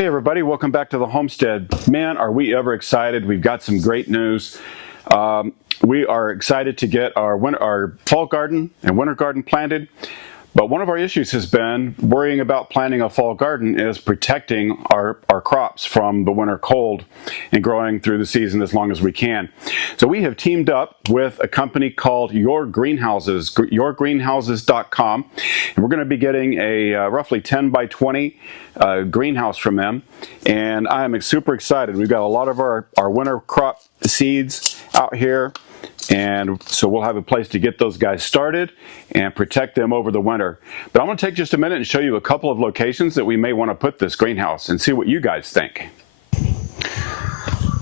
Hey everybody, welcome back to the Homestead. Man, are we ever excited. We've got some great news. We are excited to get our fall garden and winter garden planted. But one of our issues has been worrying about planting a fall garden is protecting our crops from the winter cold and growing through the season as long as we can. So we have teamed up with a company called Your Greenhouses, yourgreenhouses.com. And we're going to be getting a roughly 10 by 20 greenhouse from them. And I am super excited. We've got a lot of our winter crop seeds out here. And so we'll have a place to get those guys started and protect them over the winter. But I'm going to take just a minute and show you a couple of locations that we may want to put this greenhouse and see what you guys think.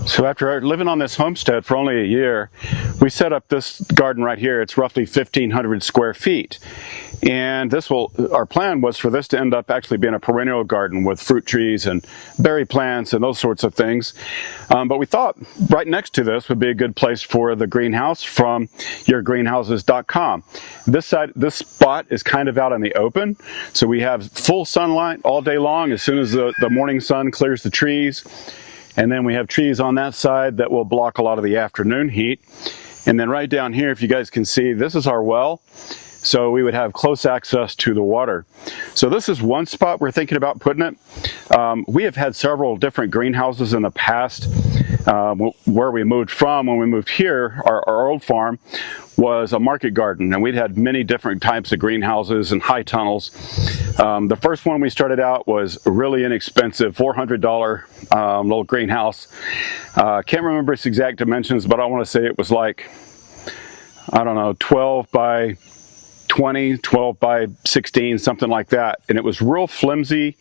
So after living on this homestead for only a year, we set up this garden right here. It's roughly 1,500 square feet. And our plan was for this to end up actually being a perennial garden with fruit trees and berry plants and those sorts of things. But we thought right next to this would be a good place for the greenhouse from yourgreenhouses.com. This spot is kind of out in the open, so we have full sunlight all day long as soon as the morning sun clears the trees. And then we have trees on that side that will block a lot of the afternoon heat. And then right down here, if you guys can see, this is our well. So we would have close access to the water. So this is one spot we're thinking about putting it. We have had several different greenhouses in the past. Where we moved from, when we moved here, our old farm was a market garden, and we'd had many different types of greenhouses and high tunnels. The first one we started out was really inexpensive, $400 little greenhouse. Can't remember its exact dimensions, but I want to say it was like, I don't know, 12 by 20, 12 by 16, something like that. And it was real flimsy,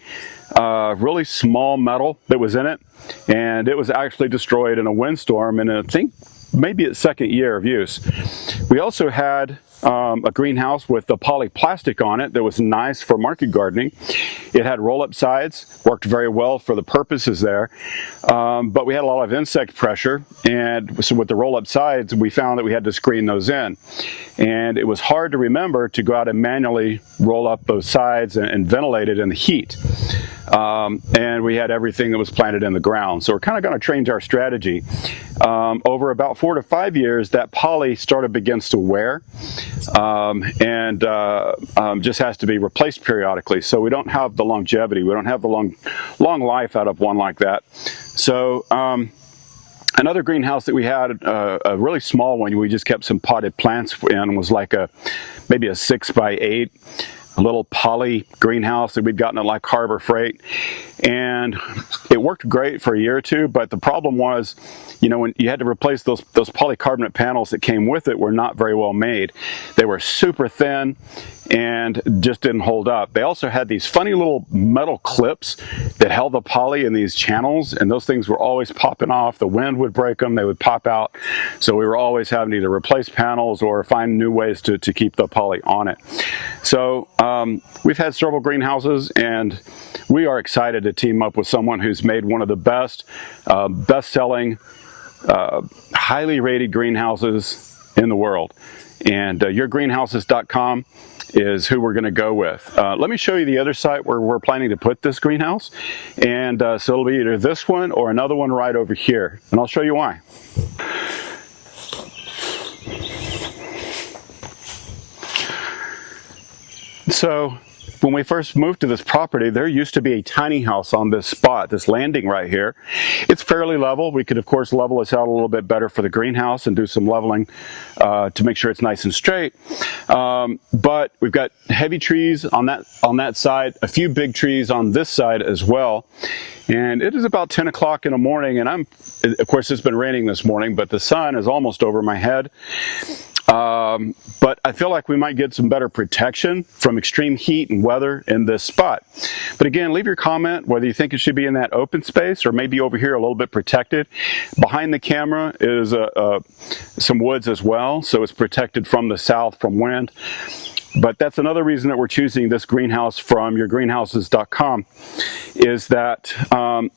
really small metal that was in it. And it was actually destroyed in a windstorm in, I think, maybe its second year of use. We also had a greenhouse with the polyplastic on it that was nice for market gardening. It had roll-up sides, worked very well for the purposes there, but we had a lot of insect pressure, and so with the roll-up sides we found that we had to screen those in, and it was hard to remember to go out and manually roll up those sides and ventilate it in the heat. And we had everything that was planted in the ground. So we're kind of going to change our strategy. Over about 4 to 5 years, that poly begins to wear and just has to be replaced periodically. So we don't have the longevity. We don't have the long life out of one like that. So another greenhouse that we had, a really small one, we just kept some potted plants in, was like maybe a 6 by 8. A little poly greenhouse that we'd gotten at like Harbor Freight, and it worked great for a year or two, but the problem was, you know, when you had to replace those polycarbonate panels that came with it were not very well made. They were super thin and just didn't hold up. They also had these funny little metal clips that held the poly in these channels, and those things were always popping off. The wind would break them, they would pop out. So we were always having to either replace panels or find new ways to keep the poly on it. So we've had several greenhouses, and we are excited to team up with someone who's made one of the best-selling, highly rated greenhouses in the world. And yourgreenhouses.com is who we're going to go with. Let me show you the other site where we're planning to put this greenhouse. And so it'll be either this one or another one right over here. And I'll show you why. So when we first moved to this property, there used to be a tiny house on this spot, this landing right here. It's fairly level. We could, of course, level this out a little bit better for the greenhouse and do some leveling to make sure it's nice and straight. But we've got heavy trees on that side, a few big trees on this side as well. And it is about 10 o'clock in the morning, and of course, it's been raining this morning, but the sun is almost over my head. But I feel like we might get some better protection from extreme heat and weather in this spot. But again, leave your comment whether you think it should be in that open space or maybe over here a little bit protected. Behind the camera is some woods as well, so it's protected from the south, from wind. But that's another reason that we're choosing this greenhouse from yourgreenhouses.com, is that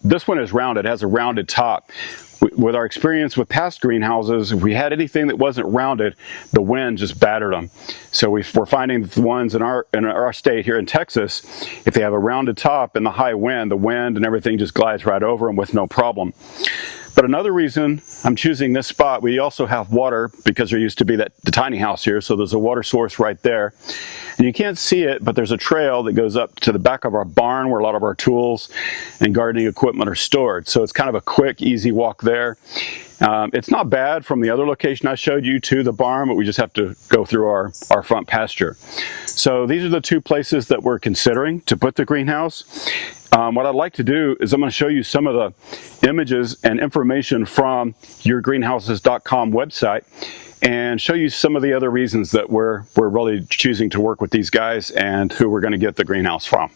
this one is rounded, has a rounded top. With our experience with past greenhouses, if we had anything that wasn't rounded, the wind just battered them. So we're finding the ones in our state here in Texas, if they have a rounded top and the high wind, the wind and everything just glides right over them with no problem. But another reason I'm choosing this spot, we also have water because there used to be the tiny house here, so there's a water source right there. And you can't see it, but there's a trail that goes up to the back of our barn where a lot of our tools and gardening equipment are stored. So it's kind of a quick, easy walk there. It's not bad from the other location I showed you to the barn, but we just have to go through our front pasture. So these are the two places that we're considering to put the greenhouse. What I'd like to do is I'm going to show you some of the images and information from yourgreenhouses.com website and show you some of the other reasons that we're really choosing to work with these guys and who we're going to get the greenhouse from.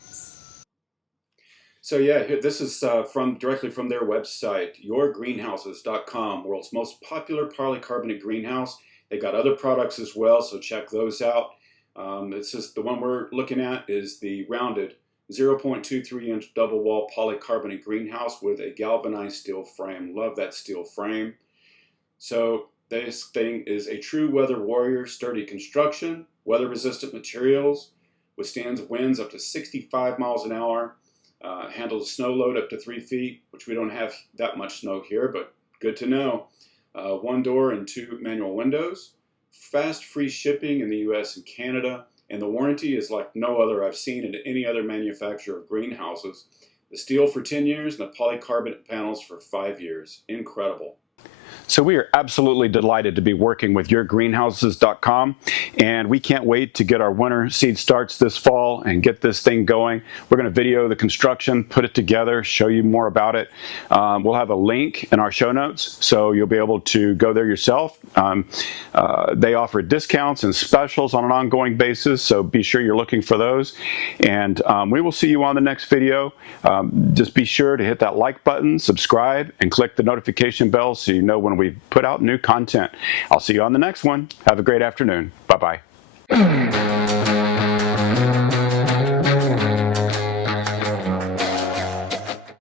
So yeah, this is directly from their website, yourgreenhouses.com, world's most popular polycarbonate greenhouse. They got other products as well, so check those out. It's just the one we're looking at is the rounded 0.23 inch double wall polycarbonate greenhouse with a galvanized steel frame. Love that steel frame. So this thing is a true weather warrior, sturdy construction, weather resistant materials, withstands winds up to 65 miles an hour, handles snow load up to 3 feet, which we don't have that much snow here, but good to know. 1 door and 2 manual windows, fast free shipping in the US and Canada, and the warranty is like no other I've seen at any other manufacturer of greenhouses. The steel for 10 years and the polycarbonate panels for 5 years. Incredible. So we are absolutely delighted to be working with yourgreenhouses.com, and we can't wait to get our winter seed starts this fall and get this thing going. We're going to video the construction, put it together, show you more about it. We'll have a link in our show notes, so you'll be able to go there yourself. They offer discounts and specials on an ongoing basis, so be sure you're looking for those. And we will see you on the next video. Just be sure to hit that like button, subscribe, and click the notification bell so you know when we put out new content. I'll see you on the next one. Have a great afternoon. Bye-bye.